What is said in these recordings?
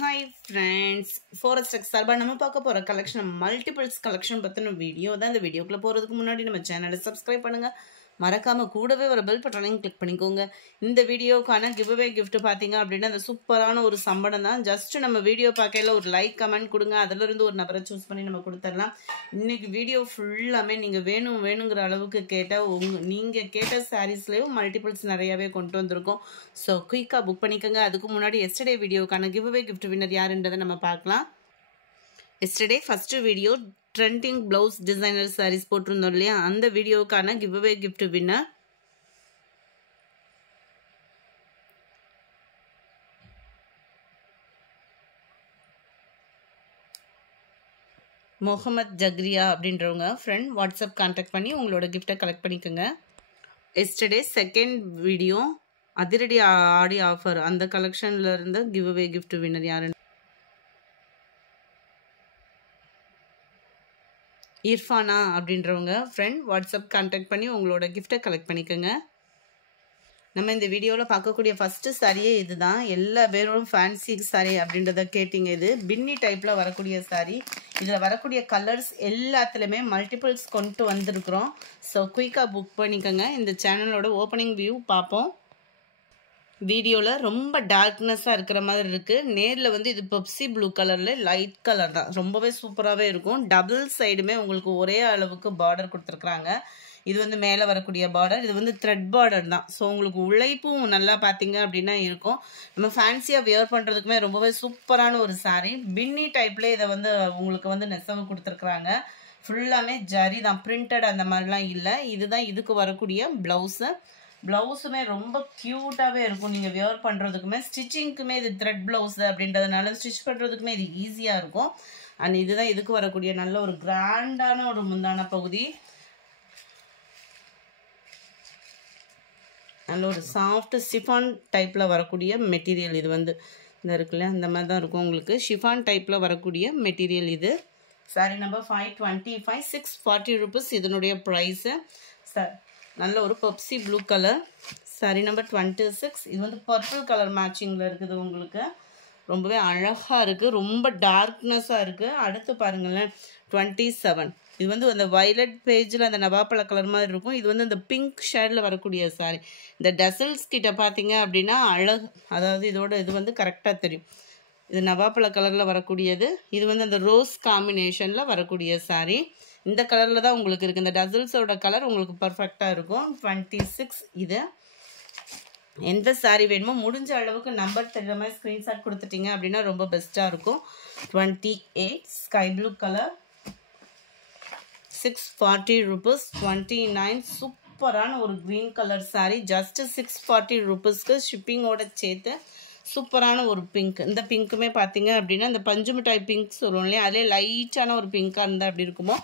Hi friends, Forest Excel நம்ம பார்க்க போற கலெக்ஷன் மல்டிபிள்ஸ் கலெக்ஷன் பத்தின வீடியோ தான். இந்த வீடியோக்குள்ள போறதுக்கு முன்னாடி நம்ம சேனலை சப்ஸ்கிரைப் பண்ணுங்க, மறக்காம கூடவே ஒரு பெல் பட்டனையும் கிளிக் பண்ணிக்கோங்க. இந்த வீடியோக்கான கிவ்அவே gift பாத்தீங்க அப்படின்னா அந்த சூப்பரான ஒரு சம்படம் தான். ஜஸ்ட் நம்ம வீடியோ பார்க்கையில ஒரு லைக் கமெண்ட் கொடுங்க, அதுல இருந்து ஒரு நபரை சூஸ் பண்ணி நம்ம கொடுத்துடலாம். இன்னைக்கு வீடியோ ஃபுல்லாமே நீங்க வேணுங்கிற அளவுக்கு கேட்ட நீங்க கேட்ட சாரீஸ்லயும் மல்டிபிள்ஸ் நிறையவே கொண்டு வந்திருக்கோம். ஸோ குயிக்காக புக் பண்ணிக்கோங்க. அதுக்கு முன்னாடி எஸ்டர்டே வீடியோக்கான கிவ்அவே கிஃப்ட் வின்னர் யாருன்றதை நம்ம பார்க்கலாம். Yesterday first video trending blouse designer sarees போட்டிருந்தோம் இல்லையா, அந்த வீடியோக்கான giveaway gift winner Mohammed Zakriya அப்படின்றவங்க ஃப்ரெண்ட் வாட்ஸ்அப் கான்டாக்ட் பண்ணி உங்களோட கிஃப்டை கலெக்ட் பண்ணிக்கோங்க. எஸ்டர்டே செகண்ட் வீடியோ அதிரடி ஆடி ஆஃபர் அந்த கலெக்ஷன்ல இருந்த கிவ்அவே கிஃப்ட் வின்னர் யாருன்னு இர்ஃபானா அப்படின்றவங்க ஃப்ரெண்ட் வாட்ஸ்அப் கான்டாக்ட் பண்ணி உங்களோட கிஃப்டை கலெக்ட் பண்ணிக்கோங்க. நம்ம இந்த வீடியோவில் பார்க்கக்கூடிய ஃபஸ்ட்டு சாரியே இதுதான். எல்லா பேரும் ஃபேன்சி சாரி அப்படின்றத கேட்டிங்க. இது பின்னி டைப்பில் வரக்கூடிய சாரி. இதில் வரக்கூடிய கலர்ஸ் எல்லாத்துலேயுமே மல்டிபிள்ஸ் கொண்டு வந்திருக்கிறோம். ஸோ குயிக்காக புக் பண்ணிக்கோங்க. இந்த சேனலோட ஓப்பனிங் வியூ பார்ப்போம். வீடியோவில் ரொம்ப டார்க்னஸாக இருக்கிற மாதிரி இருக்குது. நேரில் வந்து இது பெப்சி ப்ளூ கலரில் லைட் கலர் தான், ரொம்பவே சூப்பராகவே இருக்கும். டபுள் சைடுமே உங்களுக்கு ஒரே அளவுக்கு பார்டர் கொடுத்துருக்குறாங்க. இது வந்து மேலே வரக்கூடிய பார்டர், இது வந்து த்ரெட் பார்டர் தான். ஸோ உங்களுக்கு உழைப்பும் நல்லா பார்த்தீங்க அப்படின்னா இருக்கும். நம்ம ஃபேன்சியாக வியர் பண்ணுறதுக்குமே ரொம்பவே சூப்பரான ஒரு சாரீ. பின்னி டைப்பில் இதை வந்து உங்களுக்கு வந்து நெசவு கொடுத்துருக்குறாங்க. ஃபுல்லாமே ஜரி தான், பிரிண்டட் அந்த மாதிரிலாம் இல்லை. இதுதான் இதுக்கு வரக்கூடிய ப்ளவுஸு. ப்ளவுஸுமே ரொம்ப க்யூட்டாகவே இருக்கும். நீங்கள் வியர் பண்ணுறதுக்குமே ஸ்டிச்சிங்க்குமே இது த்ரெட் ப்ளவுஸ் அப்படின்றதுனால ஸ்டிச் பண்ணுறதுக்குமே இது ஈஸியாக இருக்கும். அண்ட் இதுதான் இதுக்கு வரக்கூடிய நல்ல ஒரு கிராண்டான ஒரு முந்தான பகுதி. நல்ல ஒரு சாஃப்ட் ஷிஃபான் டைப்பில் வரக்கூடிய மெட்டீரியல். இது வந்து இந்த இருக்குல்ல அந்த மாதிரி தான் இருக்கும். உங்களுக்கு ஷிஃபான் டைப்பில் வரக்கூடிய மெட்டீரியல் இது. சாரி நம்பர் 525, 640 rupees இதனுடைய ப்ரைஸு. சார் நல்ல ஒரு Pepsi blue colour. Sorry number 26, இது வந்து பர்பிள் கலர் மேட்சிங்கில் இருக்குது. உங்களுக்கு ரொம்பவே அழகாக இருக்குது, ரொம்ப டார்க்னஸாக இருக்குது. அடுத்து பாருங்களேன் 27, இது வந்து அந்த வயலட் பேஜில் அந்த நவாப்பழ கலர் மாதிரி இருக்கும். இது வந்து அந்த பிங்க் ஷேடில் வரக்கூடிய சாரி. இந்த டசல்ஸ் கிட்ட பார்த்தீங்க அப்படின்னா அழகு, அதாவது இதோட இது வந்து கரெக்டாக தெரியும். இது நவாப்பழ கலரில் வரக்கூடியது. இது வந்து அந்த ரோஸ் காம்பினேஷனில் வரக்கூடிய சாரி. இந்த கலரில் தான் உங்களுக்கு இருக்குது. இந்த டசல்ஸோட கலர் உங்களுக்கு பர்ஃபெக்டாக இருக்கும். 26 இது. எந்த சாரீ வேணுமோ முடிஞ்ச அளவுக்கு நம்பர் தெரிகிற மாதிரி ஸ்க்ரீன்ஷாட் கொடுத்துட்டீங்க அப்படின்னா ரொம்ப பெஸ்ட்டாக இருக்கும். 28 ஸ்கை ப்ளூ கலர், 640 rupees. 29 சூப்பரான ஒரு க்ரீன் கலர் சாரீ. ஜஸ்ட் 640 rupeesக்கு ஷிப்பிங்கோட சேர்த்து சூப்பரான ஒரு பிங்க். இந்த பிங்க்குமே பார்த்தீங்க அப்படின்னா இந்த பஞ்சு மிட்டாய் பிங்க் சொல்லுவோம் இல்லையா, அதிலே லைட்டான ஒரு பிங்காக இருந்தால் அப்படி இருக்குமோ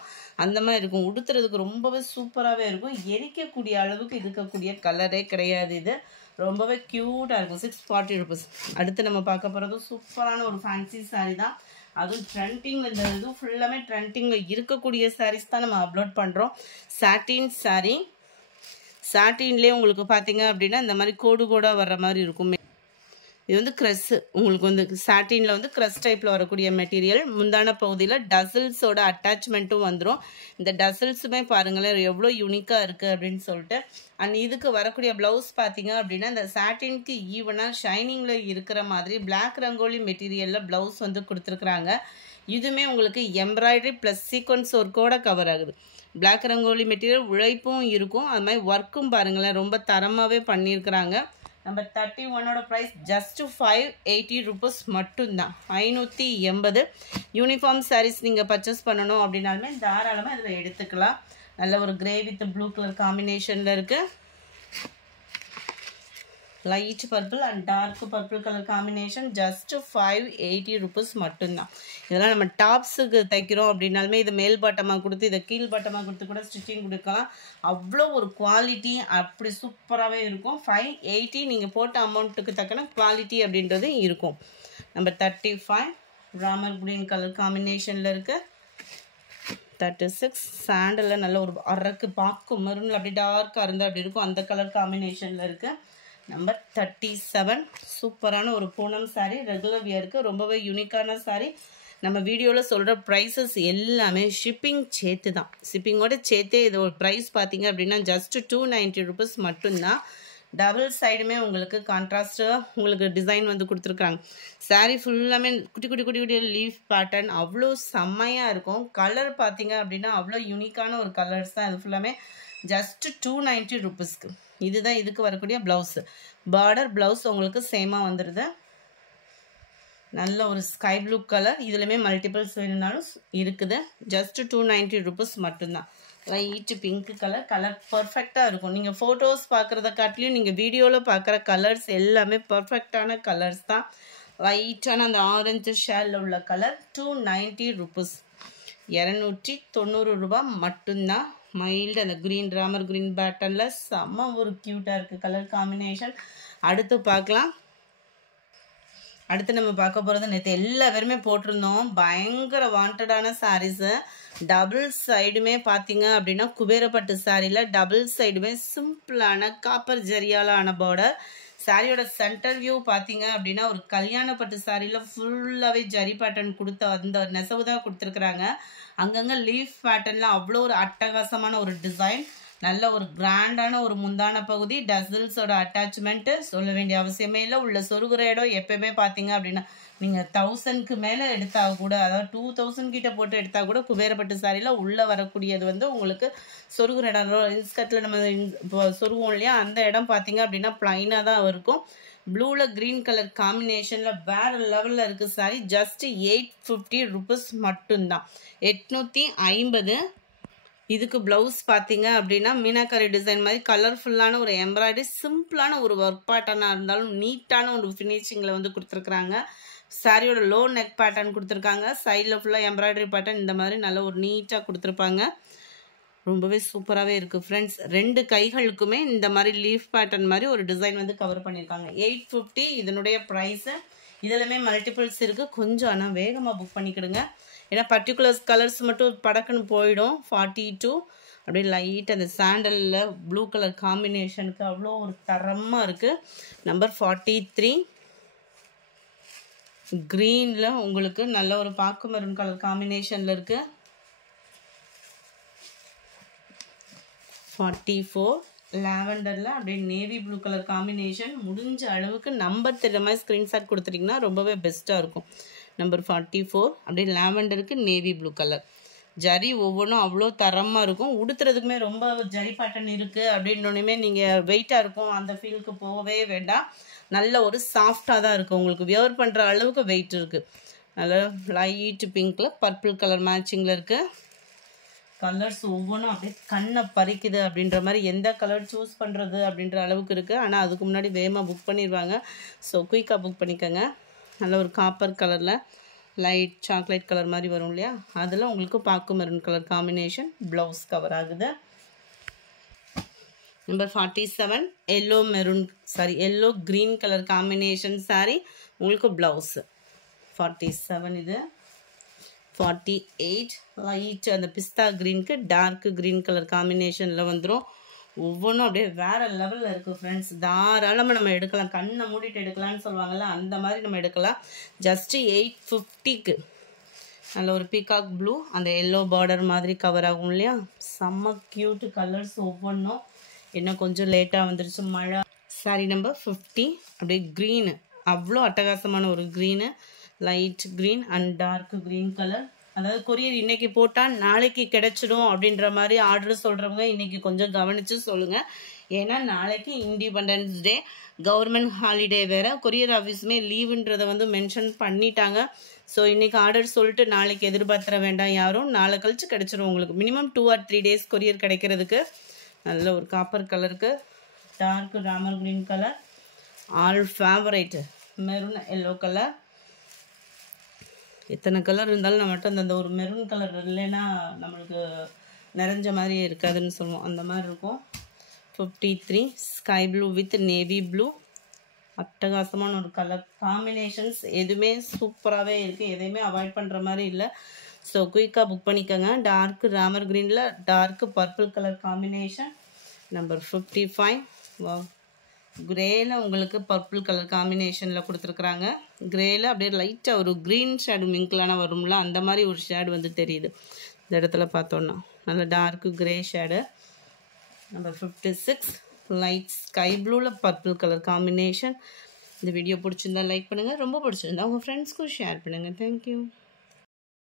அந்த மாதிரி இருக்கும். உடுத்துறதுக்கு ரொம்பவே சூப்பராகவே இருக்கும். எரிக்கக்கூடிய அளவுக்கு இருக்கக்கூடிய கலரே கிடையாது. இது ரொம்பவே க்யூட்டாக இருக்கும். 640 rupees. அடுத்து நம்ம பார்க்க போகிறது சூப்பரான ஒரு ஃபேன்சி சாரீ தான். அதுவும் ட்ரெண்டிங்கில், இந்த இது ஃபுல்லாமே ட்ரெண்டிங்கில் இருக்கக்கூடிய சாரீஸ் தான் நம்ம அப்லோட் பண்ணுறோம். சாட்டின் சாரீ. சாட்டின்லேயே உங்களுக்கு பார்த்தீங்க அப்படின்னா இந்த மாதிரி கோடு கோடாக வர்ற மாதிரி இருக்கும். இது வந்து க்ரெஸ்ஸு. உங்களுக்கு வந்து சாட்டினில் வந்து க்ரெஸ் டைப்பில் வரக்கூடிய மெட்டீரியல். முந்தான பகுதியில் டசல்ஸோட அட்டாச்மெண்ட்டும் வந்துடும். இந்த டசல்ஸுமே பாருங்களேன் எவ்வளோ யூனிக்காக இருக்குது அப்படின்னு சொல்லிட்டு. அண்ட் இதுக்கு வரக்கூடிய ப்ளவுஸ் பார்த்தீங்க அப்படின்னா இந்த சாட்டினுக்கு ஈவனாக ஷைனிங்கில் இருக்கிற மாதிரி பிளாக் ரங்கோலி மெட்டீரியலில் ப்ளவுஸ் வந்து கொடுத்துருக்குறாங்க. இதுவுமே உங்களுக்கு எம்ப்ராய்டரி ப்ளஸ் சீக்வன்ஸ் ஒர்க்கோட கவர் ஆகுது. பிளாக் ரங்கோலி மெட்டீரியல் உழைப்பும் இருக்கும், அது மாதிரி ஒர்க்கும் பாருங்களேன் ரொம்ப தரமாகவே பண்ணியிருக்கிறாங்க. நம்பர் 31ஓட ப்ரைஸ் ஜஸ்ட் 580 rupees மட்டும்தான். 580. யூனிஃபார்ம் சாரீஸ் நீங்கள் பர்ச்சேஸ் பண்ணணும் அப்படின்னாலுமே தாராளமாக இதில் எடுத்துக்கலாம். நல்ல ஒரு கிரே வித் ப்ளூ கலர் காம்பினேஷனில் இருக்குது. Light purple and dark purple colour combination. Just 580 rupees மட்டும்தான். இதெல்லாம் நம்ம டாப்ஸுக்கு தைக்கிறோம் அப்படின்னாலுமே இது மேல் பாட்டமாக கொடுத்து இதை கீழ் பாட்டமாக கொடுத்து கூட ஸ்டிச்சிங் கொடுக்கலாம். அவ்வளோ ஒரு குவாலிட்டி அப்படி சூப்பராகவே இருக்கும். 580 நீங்கள் போட்ட அமௌண்ட்டுக்கு தக்கன குவாலிட்டி அப்படின்றது இருக்கும். நம்பர் 35 ராமர் க்ரீன் கலர் காம்பினேஷனில் இருக்குது. 36 சாண்டலில் நல்ல ஒரு அரக்கு பாக்கு மெரூனில் அப்படி டார்க்காக இருந்தால் அப்படி இருக்கும், அந்த கலர் காம்பினேஷனில் இருக்குது. நம்பர் 37 சூப்பரான ஒரு பூனம் saree ரெகுலர் வியருக்கு ரொம்பவே யூனிக்கான saree நம்ம வீடியோவில் சொல்கிற ப்ரைஸஸ் எல்லாமே ஷிப்பிங் சேர்த்து தான் ஷிப்பிங்கோட சேர்த்தே இது ஒரு ப்ரைஸ் பார்த்தீங்க அப்படின்னா ஜஸ்ட் 290 rupees மட்டும்தான் டபுள் சைடுமே உங்களுக்கு கான்ட்ராஸ்ட்டாக உங்களுக்கு டிசைன் வந்து கொடுத்துருக்காங்க saree ஃபுல்லாமே குட்டி குட்டி குட்டி குட்டி லீஃப் பேட்டர்ன் அவ்வளோ செம்மையாக இருக்கும் கலர் பார்த்தீங்க அப்படின்னா அவ்வளோ யூனிக்கான ஒரு கலர்ஸ் தான் இது ஃபுல்லாமே ஜஸ்ட் 290 rupeesக்கு இதுதான் இதுக்கு வரக்கூடிய ப்ளவுஸு பார்டர் ப்ளவுஸ் உங்களுக்கு சேமாக வந்துடுது நல்ல ஒரு ஸ்கை ப்ளூ கலர் இதுலையுமே மல்டிபிள்ஸ் வேணும்னாலும் இருக்குது ஜஸ்ட் 290 rupees மட்டும்தான் லைட் பிங்க் கலர் பர்ஃபெக்டாக இருக்கும் நீங்கள் ஃபோட்டோஸ் பார்க்குறத காட்டிலையும் நீங்கள் வீடியோவில் பார்க்குற கலர்ஸ் எல்லாமே பர்ஃபெக்டான கலர்ஸ் தான் லைட்டான அந்த ஆரஞ்சு ஷேடில் உள்ள கலர் 290 rupees 290 ரூபா மட்டும்தான் மைல்டு அந்த க்ரீன் ராமர் க்ரீன் பேட்டர்னில் செம்ம ஒரு க்யூட்டாக இருக்குது கலர் காம்பினேஷன் அடுத்து பார்க்கலாம் அடுத்து நம்ம பார்க்க போகிறது நேற்று எல்லா பேருமே போட்டிருந்தோம் பயங்கர வாண்டடான சாரீஸு டபுள் சைடுமே பார்த்தீங்க அப்படின்னா குபேரப்பட்டு சாரியில் டபுள் சைடுமே சிம்பிளான காப்பர் ஜரியால் ஆன பார்டர் சாரியோட சென்டர் வியூ பார்த்தீங்க அப்படின்னா ஒரு கல்யாணப்பட்டு சாரியில் ஃபுல்லாகவே ஜரி பேட்டர்ன் கொடுத்த அந்த நெசவு தான் கொடுத்துருக்குறாங்க அங்கங்கே லீஃப் பேட்டர்னில் அவ்வளோ ஒரு அட்டகாசமான ஒரு டிசைன் நல்ல ஒரு கிராண்டான ஒரு முந்தான பகுதி டசில்ஸோட அட்டாச்மெண்ட்டு சொல்ல வேண்டிய அவசியமே இல்லை உள்ள சொருகிற இடம் எப்பயுமே பார்த்தீங்க அப்படின்னா நீங்கள் 1000க்கு மேலே எடுத்தால் கூட அதாவது 2000 கிட்ட போட்டு எடுத்தால் கூட குபேரப்பட்டு சாரியில் உள்ளே வரக்கூடியது வந்து உங்களுக்கு சொருகிற இடம் இன்ஸ்கர்ட்டில் நம்ம இப்போ சொருவோம் இல்லையா அந்த இடம் பார்த்தீங்க அப்படின்னா ப்ளைனாக தான் இருக்கும் ப்ளூவில் க்ரீன் கலர் காம்பினேஷனில் வேறு லெவலில் இருக்குது சாரி ஜஸ்ட் 850 rupees மட்டும்தான் 850 இதுக்கு ப்ளவுஸ் பார்த்தீங்க அப்படின்னா மீனாக்கரி டிசைன் மாதிரி கலர்ஃபுல்லான ஒரு எம்ப்ராய்டரி சிம்பிளான ஒரு ஒர்க் பேட்டர்னாக இருந்தாலும் நீட்டான ஒரு ஃபினிஷிங்கில் வந்து கொடுத்துருக்குறாங்க சாரியோட லோ நெக் பேட்டர்ன் கொடுத்துருக்காங்க சைடில் ஃபுல்லாக எம்ப்ராய்டரி பேட்டர்ன் இந்த மாதிரி நல்ல ஒரு நீட்டாக கொடுத்துருப்பாங்க ரொம்பவே சூப்பராகவே இருக்குது ஃப்ரெண்ட்ஸ் ரெண்டு கைகளுக்குமே இந்த மாதிரி லீஃப் பேட்டர்ன் மாதிரி ஒரு டிசைன் வந்து கவர் பண்ணியிருக்காங்க 850 இதனுடைய ப்ரைஸு இதிலுமே மல்டிபிள்ஸ் இருக்குது கொஞ்சம் ஆனால் வேகமாக புக் பண்ணிக்கிடுங்க ஏன்னா பர்டிகுலர் கலர்ஸ் மட்டும் படக்குன்னு போயிடும் 42 அப்படியே லைட் அந்த சாண்டலில் ப்ளூ கலர் காம்பினேஷனுக்கு அவ்வளோ ஒரு தரமாக இருக்குது நம்பர் 43 க்ரீனில் உங்களுக்கு நல்ல ஒரு பாக்கு மெரூன் கலர் காம்பினேஷனில் இருக்குது 44 லாவெண்டரில் அப்படியே நேவி ப்ளூ கலர் காம்பினேஷன் முடிஞ்ச அளவுக்கு நம்பர் தெரியுற மாதிரி ஸ்க்ரீன்ஷாட் கொடுத்துட்டிங்கன்னா ரொம்பவே பெஸ்ட்டாக இருக்கும் நம்பர் 44 அப்படியே லாவெண்டருக்கு நேவி ப்ளூ கலர் ஜரி ஒவ்வொன்றும் அவ்வளோ தரமாக இருக்கும் உடுத்துறதுக்குமே ரொம்ப ஜரி பேட்டர்ன் இருக்குது அப்படின்னோடனே நீங்கள் வெயிட்டாக இருக்கும் அந்த ஃபீலுக்கு போகவே வேண்டாம் நல்ல ஒரு சாஃப்டாக தான் இருக்கும் உங்களுக்கு வியர் பண்ணுற அளவுக்கு வெயிட் இருக்குது நல்ல லைட் பிங்க்கில் பர்பிள் கலர் மேட்சிங்கில் இருக்குது கலர்ஸ் ஒவ்வொன்றும் அப்படியே கண்ணை பறிக்குது அப்படின்ற மாதிரி எந்த கலர் சூஸ் பண்ணுறது அப்படின்ற அளவுக்கு இருக்குது ஆனால் அதுக்கு முன்னாடி வேகமாக புக் பண்ணிடுவாங்க ஸோ குயிக்காக புக் பண்ணிக்கோங்க நல்ல ஒரு காப்பர் கலரில் லைட் சாக்லேட் கலர் மாதிரி வரும் இல்லையா அதில் உங்களுக்கு பாக்கு maroon colour combination blouse cover ஆகுது number 47 yellow maroon sari yellow green colour combination sari உங்களுக்கு ப்ளவுஸு 47 இது 48 லைட் அந்த பிஸ்தா க்ரீனுக்கு டார்க் க்ரீன் கலர் காம்பினேஷனில் வந்துடும் ஒவ்வொன்றும் அப்படியே வேறு லெவலில் இருக்குது ஃப்ரெண்ட்ஸ் தாராளமாக நம்ம எடுக்கலாம் கண்ணை மூடிட்டு எடுக்கலாம்னு சொல்லுவாங்கள்ல அந்த மாதிரி நம்ம எடுக்கலாம் ஜஸ்ட்டு 850க்கு நல்ல ஒரு பீகாக் ப்ளூ அந்த எல்லோ பார்டர் மாதிரி கவர் ஆகும் இல்லையா செம்ம க்யூட்டு கலர்ஸ் ஒவ்வொன்றும் இன்னும் கொஞ்சம் லேட்டாக வந்துருச்சு மழை சாரி நம்பர் 50 அப்படியே க்ரீனு அவ்வளோ அட்டகாசமான ஒரு green light green and dark green colour அதாவது கொரியர் இன்றைக்கி போட்டால் நாளைக்கு கிடச்சிடும் அப்படின்ற மாதிரி ஆர்டர் சொல்கிறவங்க இன்றைக்கி கொஞ்சம் கவனித்து சொல்லுங்கள் ஏன்னா நாளைக்கு இண்டிபெண்டன்ஸ் டே கவர்மெண்ட் ஹாலிடே வேறு கொரியர் ஆஃபீஸுமே லீவுன்றதை வந்து மென்ஷன் பண்ணிட்டாங்க ஸோ இன்றைக்கி ஆர்டர் சொல்லிட்டு நாளைக்கு எதிர்பார்த்துற வேண்டாம் யாரும் நாளை கழிச்சு கிடச்சிடும் உங்களுக்கு மினிமம் 2 or 3 days கொரியர் கிடைக்கிறதுக்கு நல்ல ஒரு காப்பர் கலருக்கு dark Ramar green colour all favourite maroon yellow colour எத்தனை கலர் இருந்தாலும் நம்மகிட்ட அந்த ஒரு மெரூன் கலர் இல்லைன்னா நம்மளுக்கு நிறைஞ்ச மாதிரியே இருக்காதுன்னு சொல்லுவோம் அந்த மாதிரி இருக்கும் 53 sky blue with navy blue அட்டகாசமான ஒரு கலர் காம்பினேஷன்ஸ் எதுவுமே சூப்பராகவே இருக்குது எதையுமே அவாய்ட் பண்ணுற மாதிரி இல்லை ஸோ குயிக்காக புக் பண்ணிக்கோங்க டார்க் ராமர் க்ரீனில் dark purple colour combination number 55 வா கிரேயில் உங்களுக்கு பர்பிள் கலர் காம்பினேஷனில் கொடுத்துருக்குறாங்க. கிரேயில் அப்படியே லைட்டாக ஒரு க்ரீன் ஷேடு மிங்க்லான வரும்ல, அந்த மாதிரி ஒரு ஷேடு வந்து தெரியுது இந்த இடத்துல பார்த்தோன்னா. நல்ல dark grey shade. Number 56 light sky ப்ளூவில் பர்பிள் கலர் காம்பினேஷன். இந்த வீடியோ பிடிச்சிருந்தா லைக் பண்ணுங்கள், ரொம்ப பிடிச்சிருந்தா உங்கள் ஃப்ரெண்ட்ஸ்க்கும் ஷேர் பண்ணுங்கள். தேங்க்யூ.